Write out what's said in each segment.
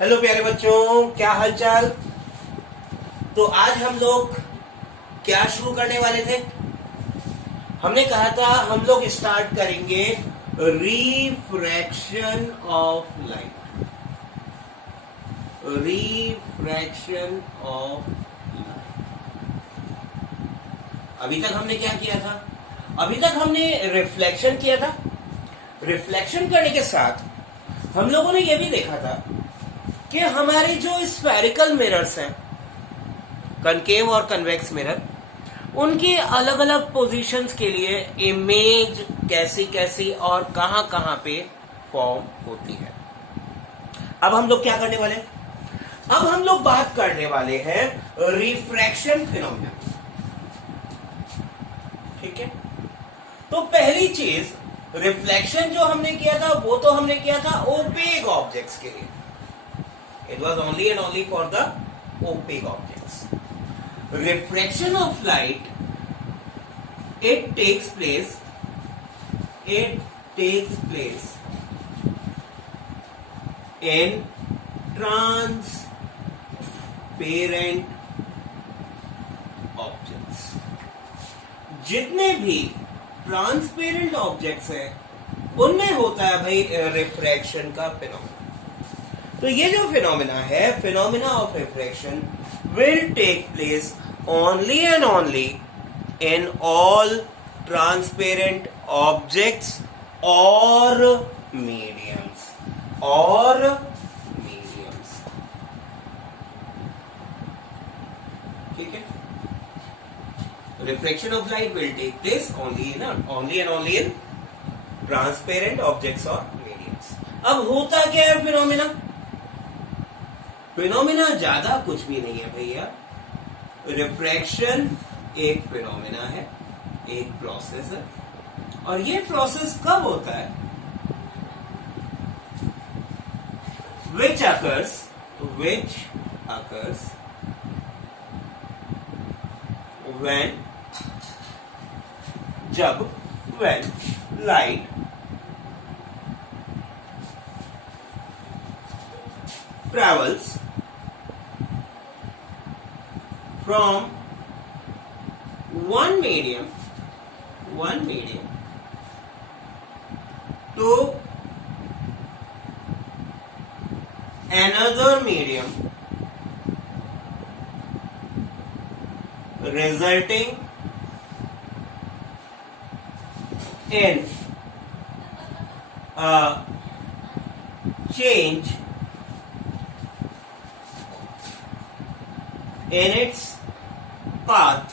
Hello प्यारे बच्चों, क्या हालचाल। तो आज हम लोग क्या शुरू करने वाले थे। हमने कहा था हम लोग स्टार्ट करेंगे refraction of light. Refraction of light. अभी तक हमने क्या किया था? अभी तक हमने रिफ्लेक्शन किया था। रिफ्लेक्शन करने के साथ हम लोगों ने यह भी देखा था कि हमारे जो स्फेरिकल मिरर्स हैं, कनकेव और कन्वेक्स मिरर, उनकी अलग अलग पोजीशंस के लिए इमेज कैसी कैसी और कहां कहां पे फॉर्म होती है। अब हम लोग क्या करने वाले हैं? अब हम लोग बात करने वाले हैं रिफ्रैक्शन फिनोमेना। ठीक है, तो पहली चीज रिफ्लेक्शन जो हमने किया था वो तो हमने किया था ओपेक ऑब्जेक्ट्स के लिए। It was only and only for the opaque objects. Refraction of light, it takes place in transparent objects. जितने भी ट्रांसपेरेंट ऑब्जेक्ट्स हैं उनमें होता है भाई रिफ्रैक्शन का फिनोमेना। तो ये जो फिनोमेना है, phenomena of refraction, will take place only and only in all transparent objects और मीडियम्स। ठीक है, refraction of light will take place only and only in transparent objects और मीडियम्स। अब होता क्या है फिनोमेना? फिनोमेना ज्यादा कुछ भी नहीं है भैया। रिफ्रैक्शन एक फिनोमेना है, एक प्रोसेस है, और ये प्रोसेस कब होता है? which occurs when light travels from one medium to another medium, resulting in a change in its path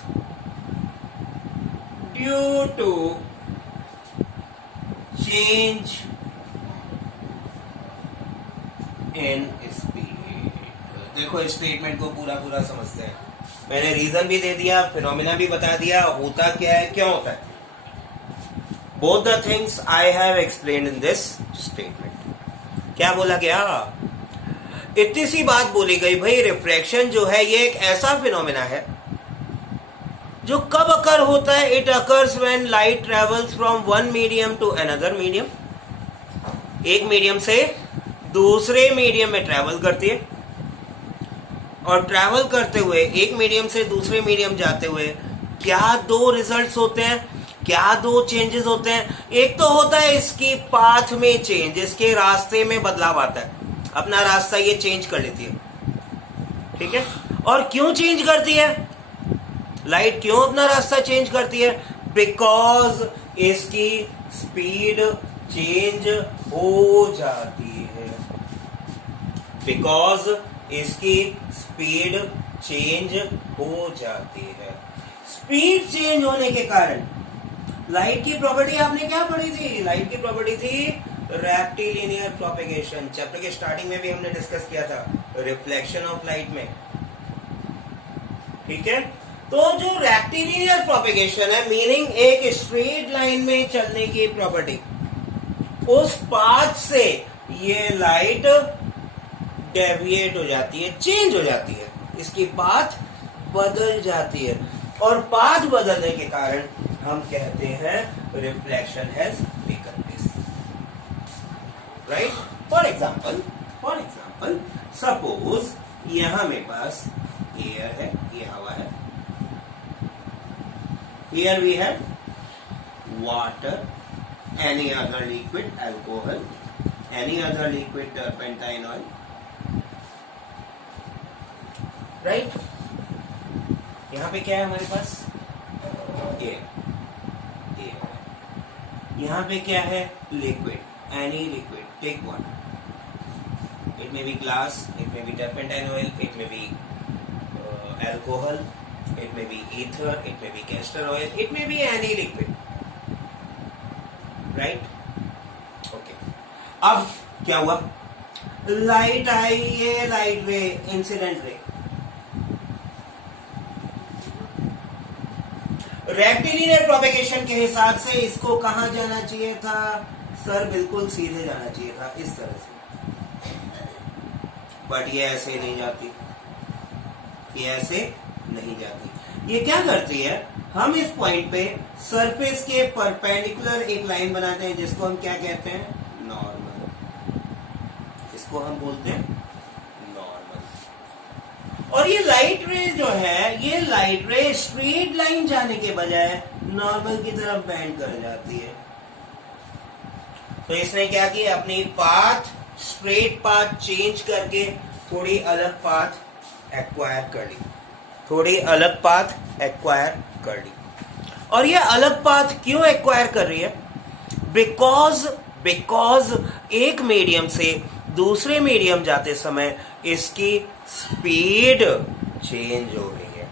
due to change in speed। देखो, स्टेटमेंट को पूरा समझते हैं। मैंने रीजन भी दे दिया, फिनोमेना भी बता दिया, होता क्या है, क्यों होता है। Both the things I have explained in this statement. क्या बोला गया? इतनी सी बात बोली गई भाई, रिफ्रैक्शन जो है ये एक ऐसा फिनोमेना है जो कब अकर होता है? It occurs when light travels from one medium to another medium. एक मीडियम से दूसरे मीडियम में ट्रेवल करती है, और ट्रेवल करते हुए एक मीडियम से दूसरे मीडियम जाते हुए क्या दो रिजल्ट्स होते हैं, क्या दो चेंजेस होते हैं? एक तो होता है इसकी पाथ में चेंज, इसके रास्ते में बदलाव आता है, अपना रास्ता ये चेंज कर लेती है। ठीक है, और क्यों चेंज करती है लाइट? क्यों अपना रास्ता चेंज करती है? बिकॉज इसकी स्पीड चेंज हो जाती है। बिकॉज इसकी स्पीड चेंज हो जाती है। स्पीड चेंज होने के कारण लाइट की प्रॉपर्टी आपने क्या पढ़ी थी? लाइट की प्रॉपर्टी थी रेक्टिलिनियर प्रोपेगेशन। चैप्टर के स्टार्टिंग में भी हमने डिस्कस किया था रिफ्लेक्शन ऑफ लाइट में। ठीक है, तो जो रेक्टिलिनियर प्रोपेगेशन है, मीनिंग एक स्ट्रेट लाइन में चलने की प्रॉपर्टी, उस पाथ से ये लाइट डेविएट हो जाती है, चेंज हो जाती है, इसकी पाथ बदल जाती है, और पाथ बदलने के कारण हम कहते हैं reflection has taken place. Right? For for example suppose यहां मेरे पास एयर है, ये हवा है, here we have water, any other liquid alcohol, any other liquid turpentine oil, right. यहां पे क्या है हमारे पास? एयर। यहां पे क्या है? Liquid, any liquid, take water, it may be glass, it may be turpentine oil, it may be alcohol, it may be ether, it may be castor oil, it may be any liquid, right? Okay. अब क्या हुआ? Light आई, ये light रे, incident ray, rectilinear propagation के हिसाब से इसको कहां जाना चाहिए था सर? बिल्कुल सीधे जाना चाहिए था, इस तरह से, बट ये ऐसे नहीं जाती, ये ऐसे नहीं जाती। ये क्या करती है? हम इस पॉइंट पे सरफेस के परपेंडिकुलर एक लाइन बनाते हैं जिसको हम क्या कहते हैं? नॉर्मल। इसको हम बोलते हैं नॉर्मल। और ये लाइट रे जो है, ये लाइट रे स्ट्रेट लाइन जाने के बजाय नॉर्मल की तरफ बेंड कर जाती है। तो इसने क्या किया? अपनी पाथ, स्ट्रेट पाथ चेंज करके थोड़ी अलग पाथ एक्वायर कर ली, थोड़ी अलग पाथ एक्वायर कर ली। और ये अलग पाथ क्यों एक्वायर कर रही है? बिकॉज एक मीडियम से दूसरे मीडियम जाते समय इसकी स्पीड चेंज हो रही है,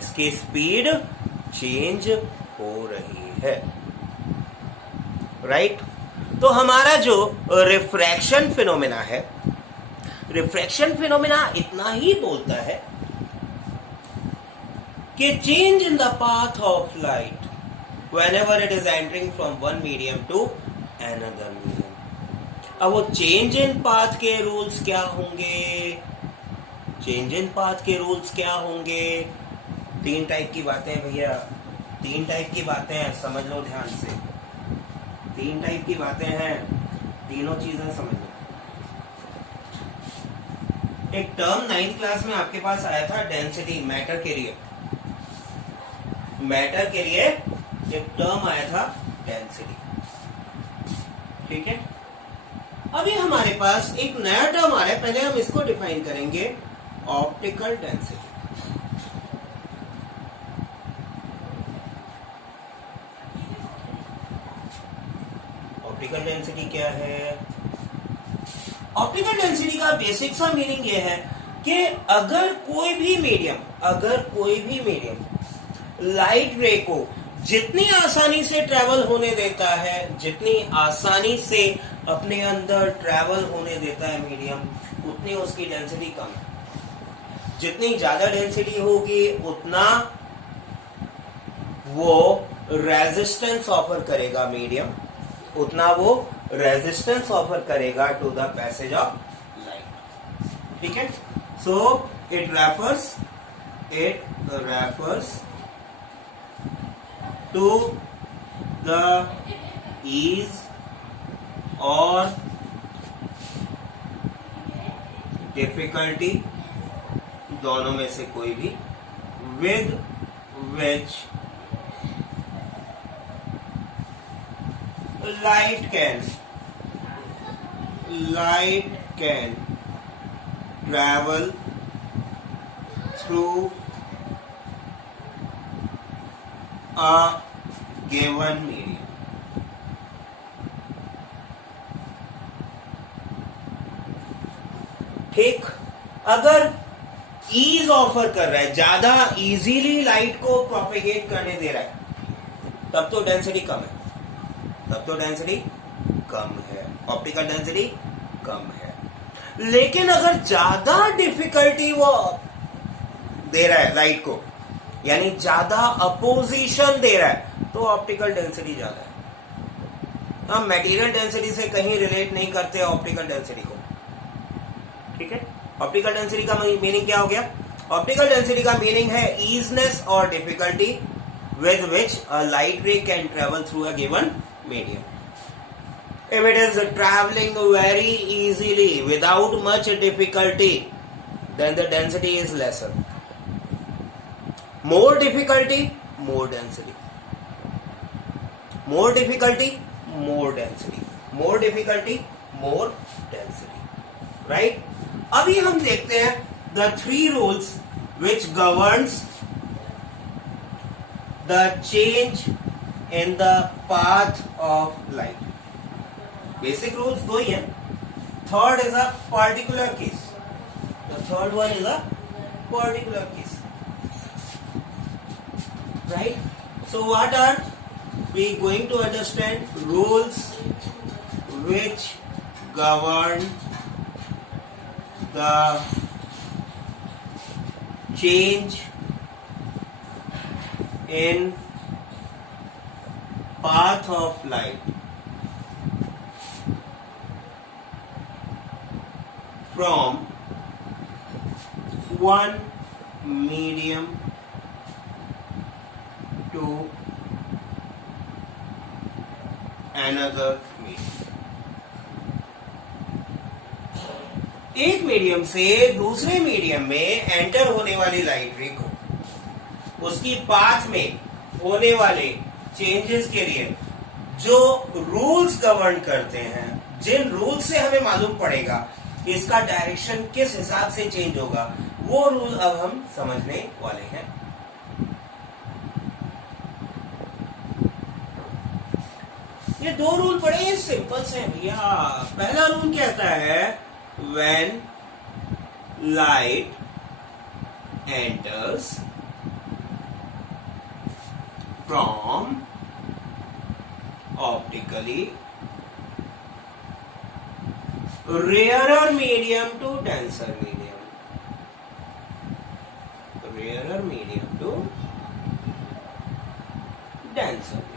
इसकी स्पीड चेंज हो रही है, राइट। तो हमारा जो रिफ्रैक्शन फिनोमेना है, रिफ्रैक्शन फिनोमेना इतना ही बोलता है कि change in the path of light whenever it is entering from one medium to another medium. अब वो चेंज इन पाथ के रूल्स क्या होंगे? चेंज इन पाथ के रूल्स क्या होंगे? तीन टाइप की बातें भैया, तीन टाइप की बातें हैं, समझ लो ध्यान से। तीन टाइप की बातें हैं, तीनों चीजें समझ लो। एक टर्म 9th क्लास में आपके पास आया था, डेंसिटी, मैटर के लिए, मैटर के लिए एक टर्म आया था डेंसिटी, ठीक है। अभी हमारे पास एक नया टर्म आ रहा है, पहले हम इसको डिफाइन करेंगे, ऑप्टिकल डेंसिटी। ऑप्टिकल डेंसिटी क्या है? ऑप्टिकल डेंसिटी का बेसिक सा मीनिंग ये है कि अगर कोई भी मीडियम लाइट रे को जितनी आसानी से ट्रैवल होने देता है, जितनी आसानी से अपने अंदर ट्रैवल होने देता है मीडियम, उतनी उसकी डेंसिटी कम है। जितनी ज्यादा डेंसिटी होगी उतना वो रेजिस्टेंस ऑफर करेगा मीडियम, उतना वो रेजिस्टेंस ऑफर करेगा to the passage of light, ठीक है। So it refers to the ease और डिफिकल्टी, दोनों में से कोई भी, with which light can travel through a given medium. ठीक, अगर ईज ऑफर कर रहा है, ज्यादा इजीली लाइट को प्रोपेगेट करने दे रहा है, तब तो डेंसिटी कम है, ऑप्टिकल डेंसिटी कम है। लेकिन अगर ज्यादा डिफिकल्टी वो दे रहा है लाइट को, यानी ज्यादा अपोजिशन दे रहा है, तो ऑप्टिकल डेंसिटी ज्यादा है। हम मटेरियल डेंसिटी से कहीं रिलेट नहीं करते ऑप्टिकल डेंसिटी को, ठीक है। ऑप्टिकल डेंसिटी का मीनिंग क्या हो गया? ऑप्टिकल डेंसिटी का मीनिंग है ईजनेस और difficulty with which a light रे can travel through a given medium. If it is traveling very easily without much difficulty, then the density is lesser. More difficulty, more density. More difficulty, more density. More difficulty, more density. Right? अभी हम देखते हैं the three rules which governs the change in the path of light. Basic rules दो ही हैं. Third is a particular case. The third one is a particular case. Right? So what are we going to understand? Rules which govern the change in path of light from one medium to another medium. एक medium से दूसरे medium में enter होने वाली light रे को उसकी path में होने वाले चेंजेस के लिए जो रूल्स गवर्न करते हैं, जिन रूल से हमें मालूम पड़ेगा इसका डायरेक्शन किस हिसाब से चेंज होगा, वो रूल अब हम समझने वाले हैं. ये दो रूल बड़े सिंपल से हैं भैया. पहला रूल कहता है when light enters from optically rarer medium to denser medium. Rarer medium to denser medium.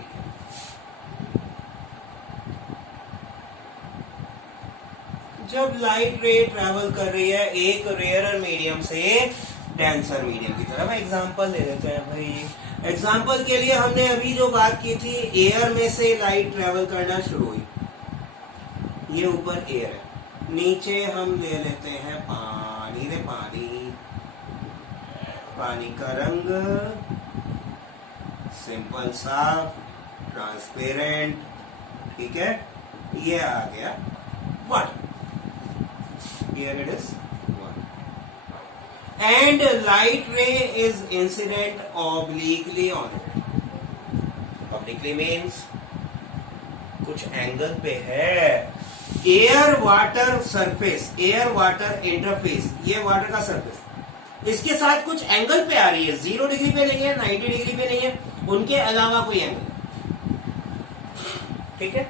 जब लाइट रे ट्रैवल कर रही है एक रेयरर मीडियम से डेंसर मीडियम की तरफ, एग्जांपल ले लेते हैं भाई. एग्जांपल के लिए हमने अभी जो बात की थी, एयर में से लाइट ट्रैवल करना शुरू हुई. ये ऊपर एयर है, नीचे हम ले लेते हैं पानी. रे पानी, पानी का रंग सिंपल साफ ट्रांसपेरेंट. ठीक है, ये आ गया water. Here it is 1. And light ray is incident obliquely on it. Obliquely means कुछ एंगल पे है. Air water surface, air water interface, ये वाटर का सरफेस इसके साथ कुछ एंगल पे आ रही है. 0 डिग्री पे नहीं है, 90 डिग्री पे नहीं है, उनके अलावा कोई एंगल. ठीक है.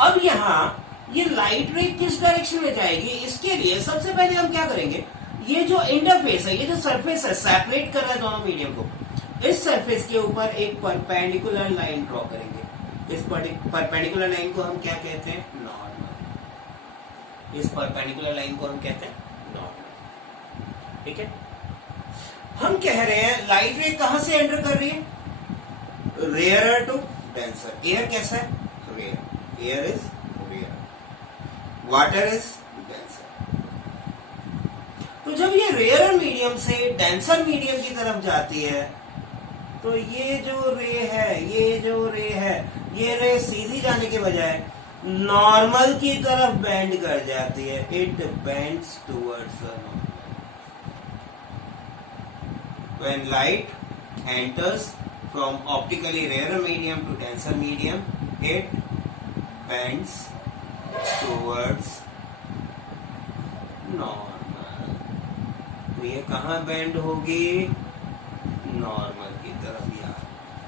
अब यहां ये लाइट रे किस डायरेक्शन में जाएगी, इसके लिए सबसे पहले हम क्या करेंगे, ये जो इंटरफेस है, ये जो सरफेस है, सेपरेट कर रहा है दोनों मीडियम को, इस सरफेस के ऊपर एक परपेंडिकुलर लाइन ड्रॉ करेंगे. इस परपेंडिकुलर लाइन को हम क्या कहते हैं, नॉर्मल. इस परपेंडिकुलर लाइन को हम कहते हैं नॉर्मल. ठीक है. हम कह रहे हैं लाइट रे कहां से एंटर कर रही है, रेयरर टू डेंसर. एयर कैसा है, rare. Air is water is denser. तो जब ये रेयर मीडियम से डेंसर मीडियम की तरफ जाती है तो ये जो रे है, ये रे सीधी जाने के बजाय नॉर्मल की तरफ बेंड कर जाती है. It bends towards the normal. When light enters from optically rare medium to denser medium, it bends towards normal. तो ये कहाँ बेंड होगी, नॉर्मल की तरफ यार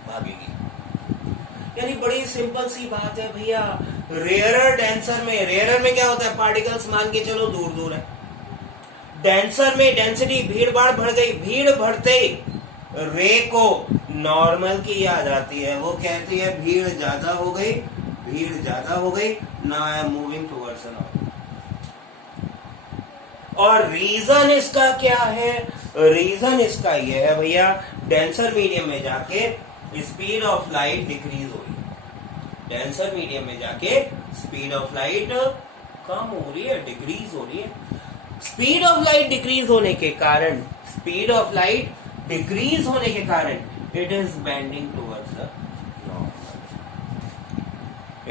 भागेगी. यानी बड़ी सिंपल सी बात है भैया. रेयरर डेंसर में, रेयरर में क्या होता है, पार्टिकल्स मान के चलो दूर दूर है. डेंसर में डेंसिटी, भीड़ भाड़ बढ़ गई, भीड़ बढ़ते रे को नॉर्मल की याद आती है. वो कहती है भीड़ ज्यादा हो गई, भीड़ ज्यादा हो गई, now I am moving towards normal. और रीजन इसका क्या है, रीजन इसका ये है भैया, डेंसर मीडियम में जाके स्पीड ऑफ लाइट डिक्रीज हो रही है. डेंसर मीडियम में जाके स्पीड ऑफ लाइट कम हो रही है, डिक्रीज हो रही है। स्पीड ऑफ लाइट डिक्रीज होने के कारण, स्पीड ऑफ लाइट डिक्रीज होने के कारण it is bending towards the normal,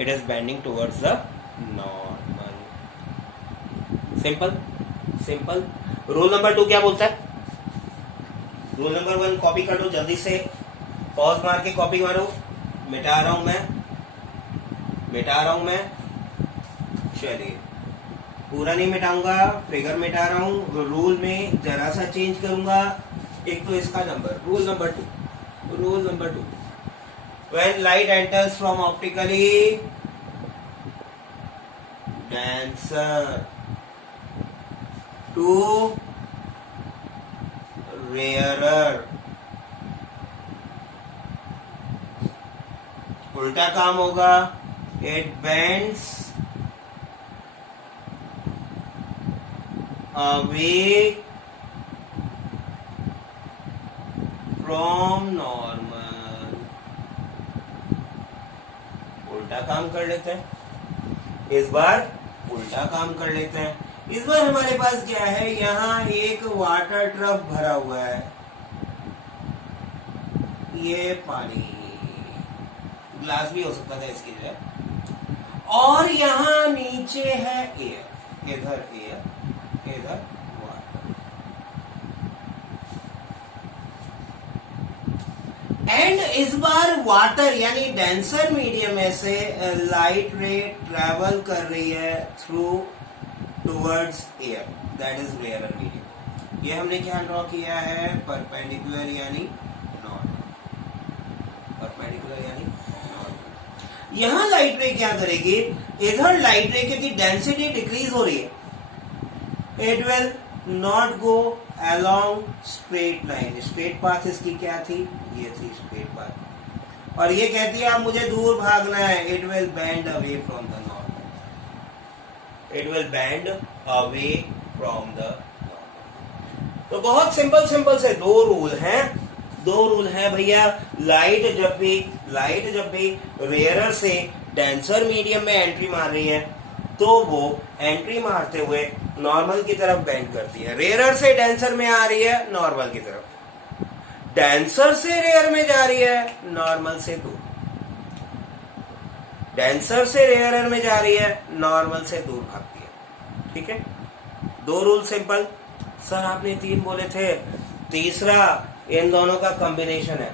it is bending towards the normal. Simple simple. Rule number 2 क्या बोलता है? रूल नंबर 1 कॉपी कर लो जल्दी से, पॉज मार के कॉपी मारो। मिटा रहा हूं मैं, चलिए पूरा नहीं मिटाऊंगा, फिगर मिटा रहा हूं। रूल में जरा सा चेंज करूंगा। एक तो इसका number, rule number 2 when light enters from optically denser to rarer, उल्टा काम होगा, it bends away from normal। उल्टा काम कर लेते हैं इस बार, उल्टा काम कर लेते हैं इस बार। हमारे पास क्या है, यहाँ एक वाटर ट्रफ भरा हुआ है, ये पानी, ग्लास भी हो सकता था इसकी जगह, और यहाँ नीचे है एयर, इधर एयर इधर वाटर। एंड इस बार वाटर यानी डेंसर मीडियम में से लाइट रे ट्रेवल कर रही है through towards air, that is rarer medium. ये हमने क्या ड्रॉ किया है, परपेंडिकुलर यानी नॉर्मल, परपेंडिकुलर यानी नॉर्मल। यहां लाइट रे क्या करेगी, इधर लाइट रे क्योंकि डेंसिटी डिक्रीज हो रही है, it will not go along straight line। Straight path इसकी क्या थी, ये थी स्ट्रेट पाथ, और ये कहती है अब मुझे दूर भागना है, it will bend away from the normal, it will bend away from the normal. तो बहुत सिंपल से दो रूल हैं भैया। लाइट जब भी रेयरर से डेंसर मीडियम में एंट्री मार रही है तो वो एंट्री मारते हुए नॉर्मल की तरफ बेंड करती है। रेयरर से डेंसर में आ रही है नॉर्मल की तरफ, डेंसर से रेयर में जा रही है नॉर्मल से दूर, डेंसर से रेयरर में जा रही है नॉर्मल से दूर भागती है। ठीक है, दो रूल सिंपल। सर आपने 3 बोले थे, तीसरा इन दोनों का कॉम्बिनेशन है।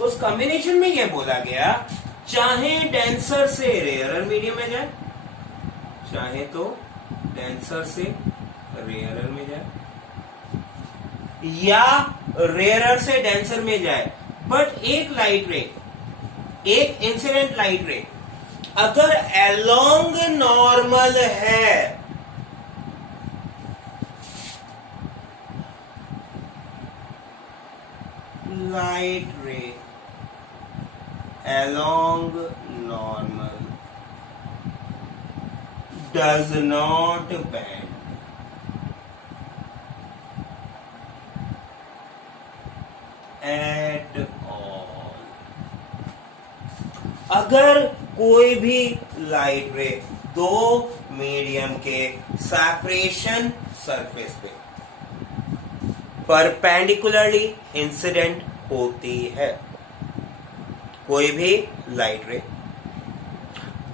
उस कॉम्बिनेशन में यह बोला गया चाहे डेंसर से रेयरर मीडियम में जाए, चाहे तो डेंसर से रेयरर में जाए, या रेयरर से डेंसर में जाए, बट एक लाइट रे, एक इंसिडेंट लाइट रे अगर अलोंग नॉर्मल है, लाइट रे along normal does not bend at all। अगर कोई भी लाइट रे दो मीडियम के सेपरेशन सरफेस पे परपेंडिकुलरली इंसिडेंट होती है, कोई भी लाइट रे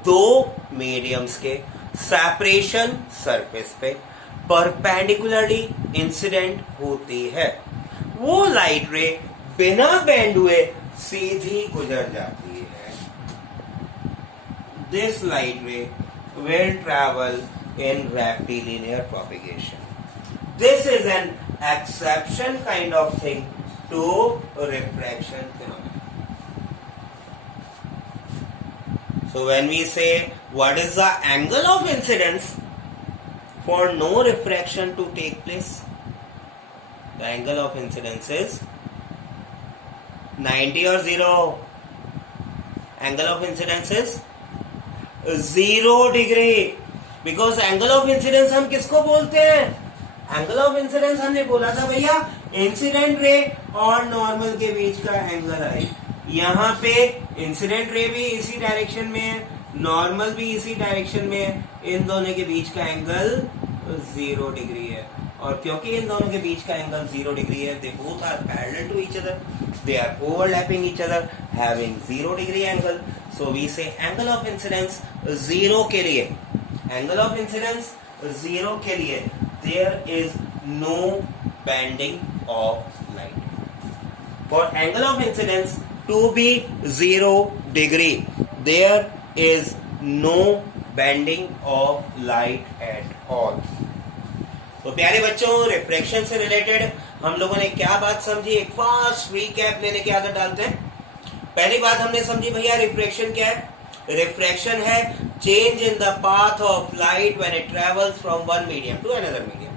दो मीडियम्स के सेपरेशन सरफेस पे परपेंडिकुलरली इंसिडेंट होती है, वो लाइट रे बिना बेंड हुए सीधी गुजर जाती है। दिस लाइट रे will travel in rectilinear propagation। This is an exception kind of thing to refraction phenomena। So when we say what is the angle of incidence for no refraction to take place, the angle of incidence is 90 or 0? Angle of incidence is 0 degree, because angle of incidence हम किसको बोलते हैं? Angle of incidence हमने बोला था भैया incident ray और normal के बीच का एंगल है, यहाँ पे इंसिडेंट रे भी इसी डायरेक्शन में है, नॉर्मल भी इसी डायरेक्शन में है, इन दोनों के बीच का एंगल 0 डिग्री है। और क्योंकि इन दोनों के बीच का एंगल 0 डिग्री है, they both are parallel to each other, they are overlapping each other, having 0 degree angle, so we say angle of incidence 0 के लिए, एंगल ऑफ इंसिडेंस 0 के लिए there is no bending of light. For angle of incidence to be 0 degree, there is no bending of light at all. तो प्यारे बच्चों, refraction से related हम लोगों ने क्या बात समझी, एक फास्ट रीकैप लेने की आदत डालते हैं। पहली बात हमने समझी भैया, रिफ्रैक्शन क्या है? रिफ्रैक्शन है change in the path of light when it travels from one medium to another medium.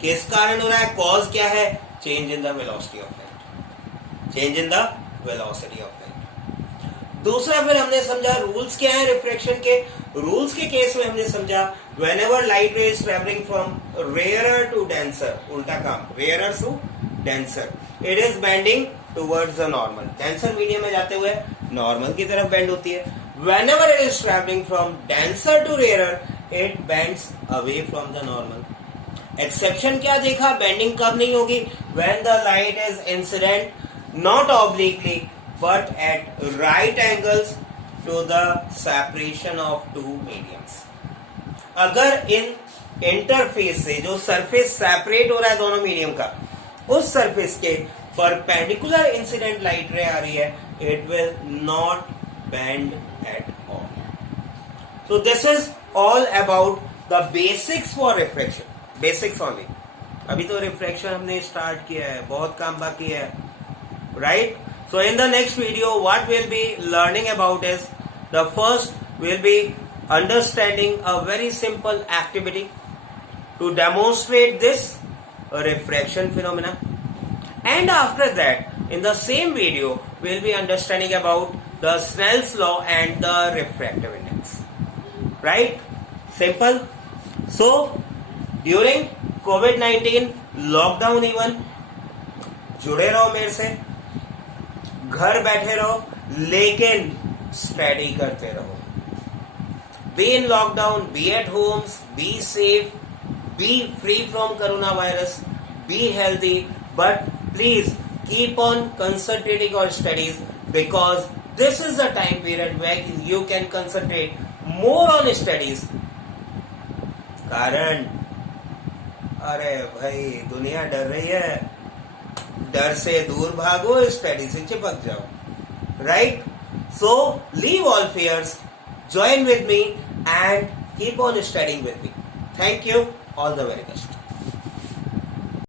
किस कारण हो रहा है? कॉज क्या है? Change in the velocity of light, change in the velocity of light. दूसरा फिर हमने समझा रूल्स क्या है रिफ्रैक्शन के। रूल्स के केस में हमने समझा whenever light ray is travelling from rarer to denser, उल्टा काम, rarer to denser, it is bending towards the normal. Denser medium में जाते हुए नॉर्मल की तरफ बेंड होती है। Whenever it is travelling from denser to rarer, it bends away from the normal. Exception क्या देखा, बेंडिंग कब नहीं होगी? When the light is incident not obliquely but at right angles to the separation of two mediums। अगर इन interface से जो surface separate हो रहा है दोनों मीडियम का, उस सरफेस के परपेंडिकुलर इंसिडेंट लाइट रे आ रही है, it will not bend at all. So this is all about the basics for refraction, basics only. अभी तो रिफ्रैक्शन हमने स्टार्ट किया है, बहुत काम बाकी है, right? So in the next video what we'll be learning about is, the first we'll be understanding a very simple activity to demonstrate this refraction phenomena, and after that in the same video we'll be understanding about the Snell's law and the refractive index, right? Simple. So during COVID-19 lockdown even जुड़े रहो मेरे से, घर बैठे रहो, लेकिन study करते रहो। Be in lockdown, be at homes, be safe, be free from corona virus, be healthy, but please keep on concentrating on studies, because this is the time period where you can concentrate more on studies. कारण अरे भाई दुनिया डर रही है, डर से दूर भागो, स्टडी से चिपक जाओ, right? So leave all fears, join with me and keep on studying with me. Thank you, all the very best.